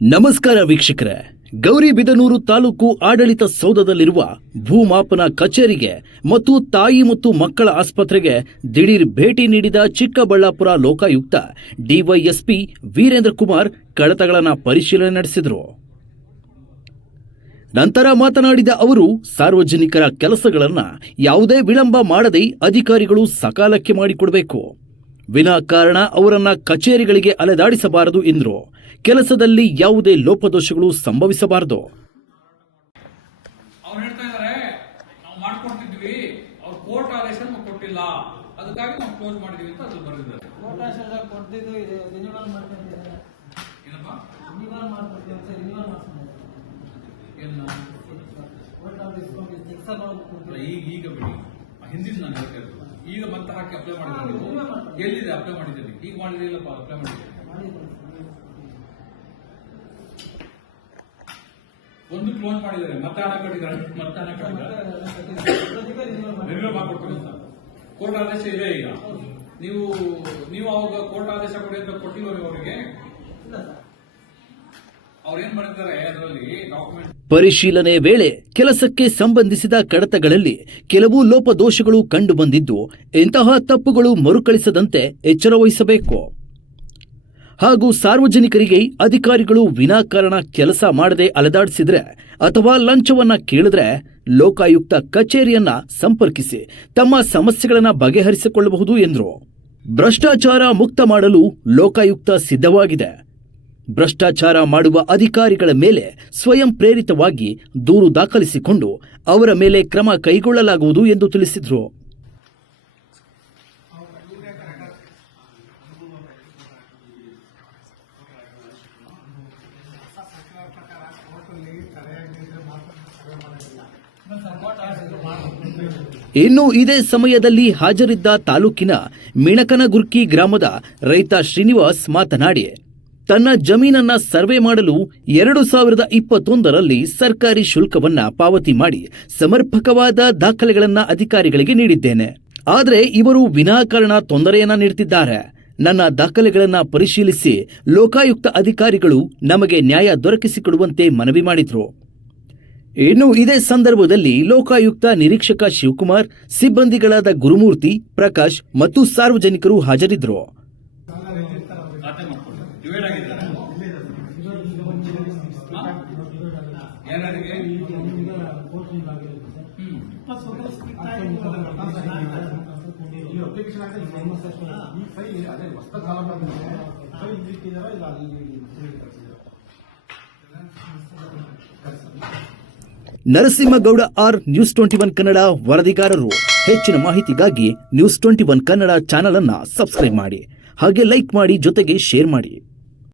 ನಮಸ್ಕಾರ ವೀಕ್ಷಕರೇ. ಗೌರಿಬಿದನೂರು ತಾಲೂಕು ಆಡಳಿತ ಸೌಧದಲ್ಲಿರುವ ಭೂಮಾಪನ ಕಚೇರಿಗೆ ಮತ್ತು ತಾಯಿ ಮತ್ತು ಮಕ್ಕಳ ಆಸ್ಪತ್ರೆಗೆ ದಿಢೀರ್ ಭೇಟಿ ನೀಡಿದ ಚಿಕ್ಕಬಳ್ಳಾಪುರ ಲೋಕಾಯುಕ್ತ ಡಿವೈಎಸ್ಪಿ ವೀರೇಂದ್ರ ಕುಮಾರ್ ಕಡತಗಳನ್ನು ಪರಿಶೀಲನೆ ನಡೆಸಿದರು. ನಂತರ ಮಾತನಾಡಿದ ಅವರು, ಸಾರ್ವಜನಿಕರ ಕೆಲಸಗಳನ್ನು ಯಾವುದೇ ವಿಳಂಬ ಮಾಡದೆ ಅಧಿಕಾರಿಗಳು ಸಕಾಲಕ್ಕೆ ಮಾಡಿಕೊಡಬೇಕು. ವಿನಾಕಾರಣ ಅವರನ್ನ ಕಚೇರಿಗಳಿಗೆ ಅಲೆದಾಡಿಸಬಾರದು ಎಂದರು. ಕೆಲಸದಲ್ಲಿ ಯಾವುದೇ ಲೋಪದೋಷಗಳು ಸಂಭವಿಸಬಾರದು. ಅವ್ರು ಹೇಳ್ತಾ ಇದಾರೆ ನಾವು ಮಾಡ್ಕೊಡ್ತಿದ್ವಿ ಅವ್ರು ಕೋರ್ಟ್ ಆದೇಶ ನಮ್ಗೆ ಕೊಟ್ಟಿಲ್ಲ. ಅದಕ್ಕಾಗಿ ನಾವು ಕ್ಲೋಸ್ ಮಾಡಿದೀವಿ ಅಂತ ಅದ್ರಲ್ಲಿ ಬರೆದಿದ್ದಾರೆ. ಅವಕಾಶ ಕೊಡ್ತಿದ್ದು ಇದು ರಿನ್ಯೂವಲ್ ಮಾಡ್ಕೊಂತಿದ್ದಾರೆ ಏನಪ್ಪ? ರಿನ್ಯೂವಲ್ ಮಾಡ್ಕೊಡ್ತೀವಿ ಅಂತ ರಿನ್ಯೂವಲ್ ಮಾಡ್ಸ್ಕೊಂಡು ಏನು ಕೋರ್ಟ್ ಆಫ್ ಇಸ್ಕೊಂಡು ಕೆಲಸ ಅಲ್ಲ, ಈಗ ಈಗ ಬಿಡಿ. ಹಿಂದಿನ ನಾನು ಹೇಳ್ತಾ ಇರೋದು. ಈಗ ಮತ್ತೆ ಹಾಕಿ ಅಪ್ಲೈ ಮಾಡಿದ್ರೆ ನೀವು? ಎಲ್ಲಿದೆ ಅಪ್ಲೈ ಮಾಡಿದ್ದೀನಿ? ಈಗ ಮಾಡಿದಿಲ್ಲಪ್ಪ ಅಪ್ಲೈ ಮಾಡಿದ್ದೀನಿ ಒಂದು ಕ್ಲೋನ್ ಮಾಡಿದ್ದಾರೆ. ಮತ್ತೆ ಹಣ ಕಟ್ಟಿದ್ದಾರೆ. ಮತ್ತೆ ಹಣ ಕಟ್ಟಿದ್ದಾರೆ. ರಿನ್ಯೂ ಮಾಡ್ಕೊಡ್ತೀವಿ ಅಂತ. ಕೋರ್ಟ್ ಆದೇಶ ಇದೆ ಈಗ. ನೀವು ನೀವು ಅವಾಗ ಕೋರ್ಟ್ ಆದೇಶ ಕೊಡಿ ಅಂತ ಕೊಟ್ಟಿಲ್ಲ ಅವರಿಗೆ? ಪರಿಶೀಲನೆ ವೇಳೆ ಕೆಲಸಕ್ಕೆ ಸಂಬಂಧಿಸಿದ ಕಡತಗಳಲ್ಲಿ ಕೆಲವು ಲೋಪದೋಷಗಳು ಕಂಡುಬಂದಿದ್ದು ಇಂತಹ ತಪ್ಪುಗಳು ಮರುಕಳಿಸದಂತೆ ಎಚ್ಚರ ವಹಿಸಬೇಕು. ಹಾಗೂ ಸಾರ್ವಜನಿಕರಿಗೆ ಅಧಿಕಾರಿಗಳು ವಿನಾಕಾರಣ ಕೆಲಸ ಮಾಡದೆ ಅಲೆದಾಡಿಸಿದ್ರೆ ಅಥವಾ ಲಂಚವನ್ನ ಕೇಳಿದ್ರೆ ಲೋಕಾಯುಕ್ತ ಕಚೇರಿಯನ್ನ ಸಂಪರ್ಕಿಸಿ ತಮ್ಮ ಸಮಸ್ಯೆಗಳನ್ನು ಬಗೆಹರಿಸಿಕೊಳ್ಳಬಹುದು ಎಂದರು. ಭ್ರಷ್ಟಾಚಾರ ಮುಕ್ತ ಮಾಡಲು ಲೋಕಾಯುಕ್ತ ಸಿದ್ಧವಾಗಿದೆ. ಭ್ರಷ್ಟಾಚಾರ ಮಾಡುವ ಅಧಿಕಾರಿಗಳ ಮೇಲೆ ಸ್ವಯಂ ಪ್ರೇರಿತವಾಗಿ ದೂರು ದಾಖಲಿಸಿಕೊಂಡು ಅವರ ಮೇಲೆ ಕ್ರಮ ಕೈಗೊಳ್ಳಲಾಗುವುದು ಎಂದು ತಿಳಿಸಿದರು. ಇನ್ನು ಇದೇ ಸಮಯದಲ್ಲಿ ಹಾಜರಿದ್ದ ತಾಲೂಕಿನ ಮಿಣಕನಗುರ್ಕಿ ಗ್ರಾಮದ ರೈತ ಶ್ರೀನಿವಾಸ್ ಮಾತನಾಡಿ ತನ್ನ ಜಮೀನನ್ನ ಸರ್ವೆ ಮಾಡಲು ಎರಡು ಸಾವಿರದ ಇಪ್ಪತ್ತೊಂದರಲ್ಲಿ ಸರ್ಕಾರಿ ಶುಲ್ಕವನ್ನ ಪಾವತಿ ಮಾಡಿ ಸಮರ್ಪಕವಾದ ದಾಖಲೆಗಳನ್ನ ಅಧಿಕಾರಿಗಳಿಗೆ ನೀಡಿದ್ದೇನೆ. ಆದರೆ ಇವರು ವಿನಾಕಾರಣ ತೊಂದರೆಯನ್ನ ನೀಡುತ್ತಿದ್ದಾರೆ ನನ್ನ ದಾಖಲೆಗಳನ್ನ ಪರಿಶೀಲಿಸಿ ಲೋಕಾಯುಕ್ತ ಅಧಿಕಾರಿಗಳು ನಮಗೆ ನ್ಯಾಯ ದೊರಕಿಸಿಕೊಡುವಂತೆ ಮನವಿ ಮಾಡಿದ್ರು. ಇನ್ನು ಇದೇ ಸಂದರ್ಭದಲ್ಲಿ ಲೋಕಾಯುಕ್ತ ನಿರೀಕ್ಷಕ ಶಿವಕುಮಾರ್, ಸಿಬ್ಬಂದಿಗಳಾದ ಗುರುಮೂರ್ತಿ, ಪ್ರಕಾಶ್ ಮತ್ತು ಸಾರ್ವಜನಿಕರು ಹಾಜರಿದ್ದರು ಡಿವೈಡ್ ಆಗಿದ್ದಾರೆ ಯಾರಿಗೆ Narasimhagowda R news twenty one Kannada ವರದಿಗಾರರು, ಹೆಚ್ಚಿನ ಮಾಹಿತಿಗಾಗಿ news twenty one Kannada channel ಅನ್ನ ಸಬ್ಸ್ಕ್ರೈಬ್ ಮಾಡಿ. ಹಾಗೆ ಲೈಕ್ ಮಾಡಿ ಜೊತೆಗೆ ಶೇರ್ ಮಾಡಿ.